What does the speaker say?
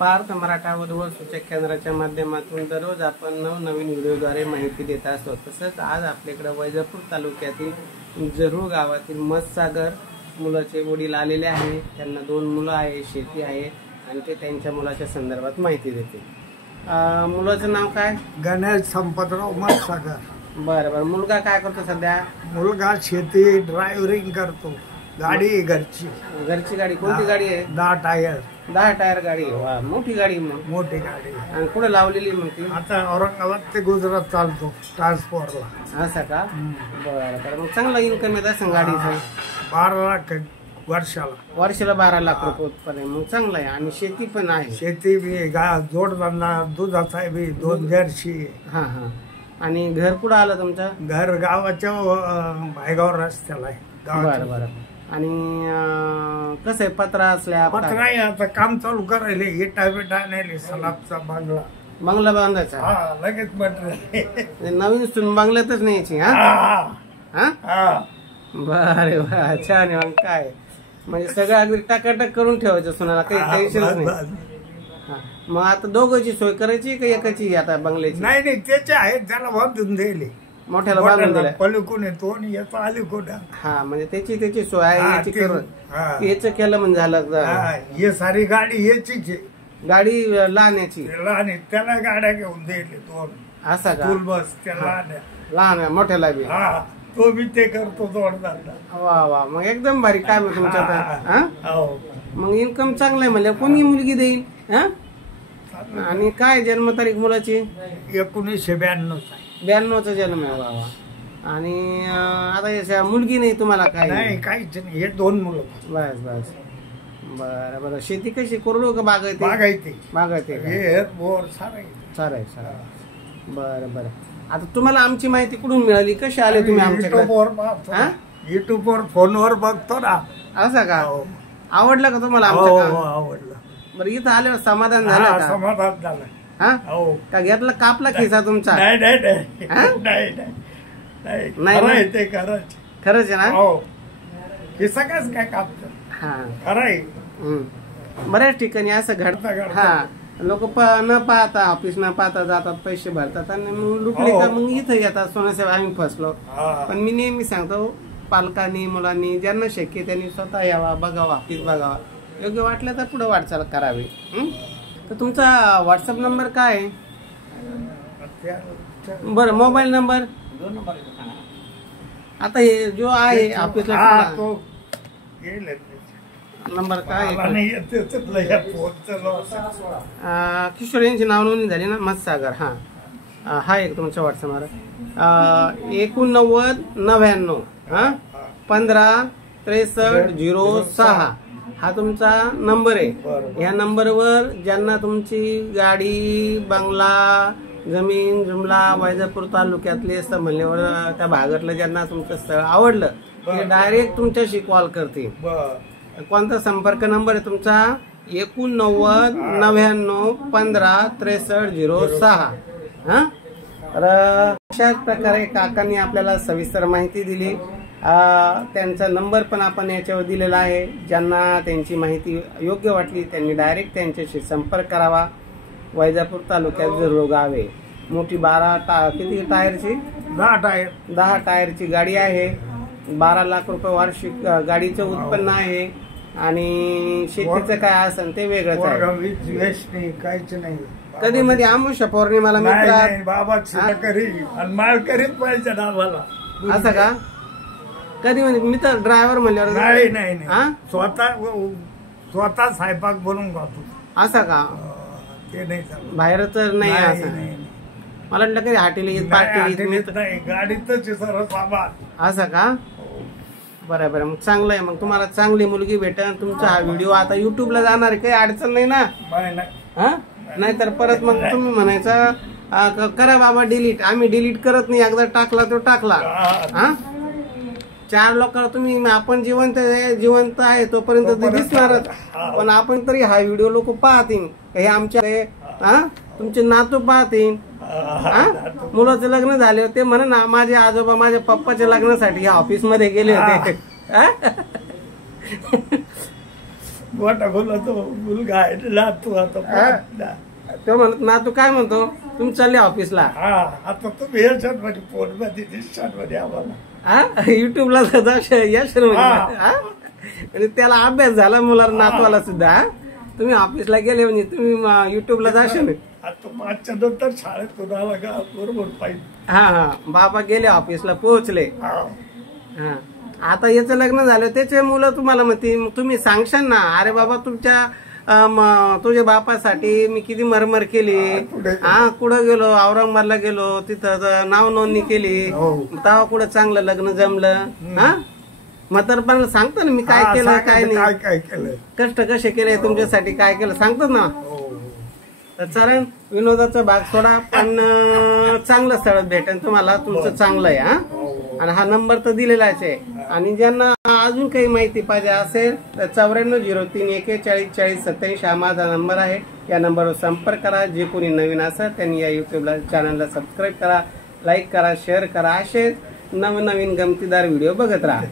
पार्थ मराठा वधू सूचक केंद्राच्या माध्यमातून दररोज आपण नवनवीन व्हिडिओद्वारे माहिती देत असतो। तसंच आज आपल्याकडे वैजापूर तालुक्यातील जरूर गावातील मत्सागर मुलाचे वडील आलेले आहे। त्यांना 2 मुलं आहे, शेती आहे आणि ते त्यांच्या मुलाच्या संदर्भात माहिती देते। मुलाचं नाव काय? गणेश संपतराव मत्सागर। बरं, मुलगा काय करतो सध्या? मुलगा शेती ड्रायव्हरिंग करतो। गाडी घरची गाडी कोणती गाडी आहे? 10 टायर 10 टायर गाडी। वा, मोठी गाडी। मग मोठी गाडी आणि कुठे लावलेली मग ती? आता औरंगाबाद ते गुजरात चालतो ट्रान्सपोर्टला। असं का? बरं, मग चांगला इन्कम येत असेल गाडीचं? 12 लाख वर्षाला 12 लाख रुपये उत्पन्न आहे। मग चांगलं आहे। आणि शेती पण आहे? शेती बी जोडधंदा दुधाचा बी 2 जर्सी। हा हा। आणि घर कुठं आलं तुमचं? घर गावाच्या भायगाव रस्त्याला आहे। बरं बरं। आणि कसं आहे, पत्रा असल्या पत्रा आहे। आता काम चालू करायला इटा बिटा नाही, सलाबचा बंगला बांधायचा। लगेच म्हटलं नवीन सुन बांगल्यातच न्यायची। हा बरे वा, छान आहे। मग काय म्हणजे सगळं अगदी टाकाटक करून ठेवायचं सुनाला, काही टेन्शनच नाही। मग आता दोघांची सोय करायची का एकाची आता बंगल्याची? नाही त्याचे आहे, त्याला बांधून दिले। मोठ्याला बांधून दिलं पलीकडून येतो आणि याचा अलीकडून। हा, म्हणजे त्याची सोय आहे, याची करून याच केलं म्हणजे झालं। हे सारी गाडी याचीच आहे, गाडी लहानची लहान त्याला गाड्या घेऊन दिले 2। असा का? स्कूल बस त्याला लहान मोठ्याला बी? तो बी ते करतो जोडदार। वा वा, मग एकदम भारी काम आहे तुमच्या। मग इन्कम चांगलं आहे म्हणजे कोणी मुलगी देईल? आणि काय जन्मतारीख मुलाची? 1992 जन्म आहे। वा वा। आणि आता मुलगी नाही तुम्हाला? काय नाही, काहीच नाही, हे 2 मुलं बस बस। बरं बरं। शेती कशी, कोरडो का बागायती? बागायती हे बोर सारं आहे। बरं बरं। आता तुम्हाला आमची माहिती कुठून मिळाली, कशी आले तुम्ही आमच्याकडे? युट्यूबवर फोनवर बघतो ना। असं का? आवडलं का तुम्हाला? आवडलं। बरं, इथं आल्यावर समाधान झालं का? समाधान झालं। का घेतला कापला खिसा तुमचा? नाही ते खरंच आहे ना? खिसा काय कापत? खरं आहे। बऱ्याच ठिकाणी असं घडतं। हा, लोक न पाहता, ऑफिस न पाहता जातात, पैसे भरतात आणि मग लुटले का मग इथं येतात सोन्यासाहेब आम्ही फसलो। पण मी नेहमी सांगतो, पालकांनी मुलांनी ज्यांना शक्य त्यांनी स्वतः यावा, बघावा, ऑफिस बघावा, योग्य वाटलं तर पुढे वाटचाल करावी। तर तुमचा व्हॉट्सअप नंबर काय आहे? बरं, मोबाईल नंबर? आता हे जो आहे ऑफिसला नंबर काय? किशोर यांची नाव नोंदणी झाली ना, मत्सागर। हा एक तुमचा व्हॉट्सअप नंबर 8999 156306 हा तुमचा नंबर आहे। या नंबरवर ज्यांना तुमची गाडी, बंगला, जमीन जुमला वैजापूर तालुक्यातले म्हणल्यावर त्या भागातलं ज्यांना तुमचं स्थळ आवडलं ते डायरेक्ट तुमच्याशी कॉल करते। कोणता संपर्क नंबर आहे तुमचा? 8999 156306। तर अशाच प्रकारे काकांनी आपल्याला सविस्तर माहिती दिली। त्यांचा नंबर पण आपण याच्यावर दिलेला आहे। ज्यांना त्यांची माहिती योग्य वाटली त्यांनी डायरेक्ट त्यांच्याशी संपर्क करावा। वैजापूर तालुक्यात जरूर गाव आहे। मोठी 12 किती टायरची? 10 टायरची गाडी आहे। 12 लाख रुपये वार्षिक गाडीचं उत्पन्न आहे। आणि शेतीचं काय असेल ते वेगळंच आहे। काहीच नाही। कधी मध्ये आमुष्या पौर्णिमाला मित्र बाबा माल करीत पाहिजे नावाला। असं का? कधी म्हणजे मित्र ड्रायव्हर म्हणल्यावर? नाही स्वतः स्वयंपाक बनवून खातो। असं का? ते नाही बाहेर तर नाही? असं मला वाटलं कधी हॉटेल पार्टी गाडीतच असं का? बरोबर, मग चांगलं आहे। मग तुम्हाला चांगली मुलगी भेटेल। तुमचा हा व्हिडिओ आता युट्यूबला जाणार आहे, काही अडचण नाही ना? नाहीतर परत मग तुम्ही म्हणायचं करा बाबा डिलीट। आम्ही डिलीट करत नाही, एकदा टाकला तो टाकला। 4 लोकांना तुम्ही आपण जिवंत आहे तोपर्यंत ते दिसणारच, पण आपण तरी हा व्हिडिओ लोक पाहतील, हे आमच्या तुमचे नातू पाहतील। मुलाचं लग्न झाले होते म्हणा ना, माझे आजोबा माझ्या पप्पाच्या लग्नासाठी ऑफिस मध्ये गेले होते। मोठा मुलाचा मुलगा आहे नातू आता पाहता. तो म्हणत ना तू काय म्हणतो तुम्ही चालले ऑफिसला हा आता तुम्ही याच्यात मध्ये फोन मध्ये दिसतात मध्ये आम्हाला. हा युट्यूबला यश आणि त्याला अभ्यास झाला मुलाला नातवाला सुद्धा हा? तुम्ही ऑफिसला गेले म्हणजे तुम्ही युट्यूबला जाशाल. आता मागच्या नंतर शाळेतून आला का बरोबर पाहिजे. हा हा बाबा गेले ऑफिसला पोहोचले. हा आता याचं लग्न झालं त्याचे मुलं तुम्हाला म्हणते तुम्ही सांगशाल ना अरे बाबा तुझ्या बापासाठी मी किती मरमर केली. हा कुठं गेलो औरंगाबादला गेलो तिथं नाव नोंदणी केली तेव्हा कुठं चांगलं लग्न जमलं. हा म्हातारपणाला सांगतो ना मी काय केलं काय नाही काय केलं कष्ट कसे केले तुमच्यासाठी काय केलं सांगतो ना. तर चालेल विनोदाचा भाग सोडा पण चांगलं स्थळ भेटेल तुम्हाला तुमचं चांगलं आहे. हा आणि हा नंबर तर दिलेलाच आहे. आणि ज्यांना अजून काही माहिती पाहिजे असेल तर 9403414027 हा माझा नंबर आहे. या नंबरवर संपर्क करा. जे कोणी नवीन असेल त्यांनी या युट्यूबला चॅनलला सबस्क्राईब करा, लाईक करा, शेअर करा. असे नवनवीन गमतीदार व्हिडिओ बघत राहा.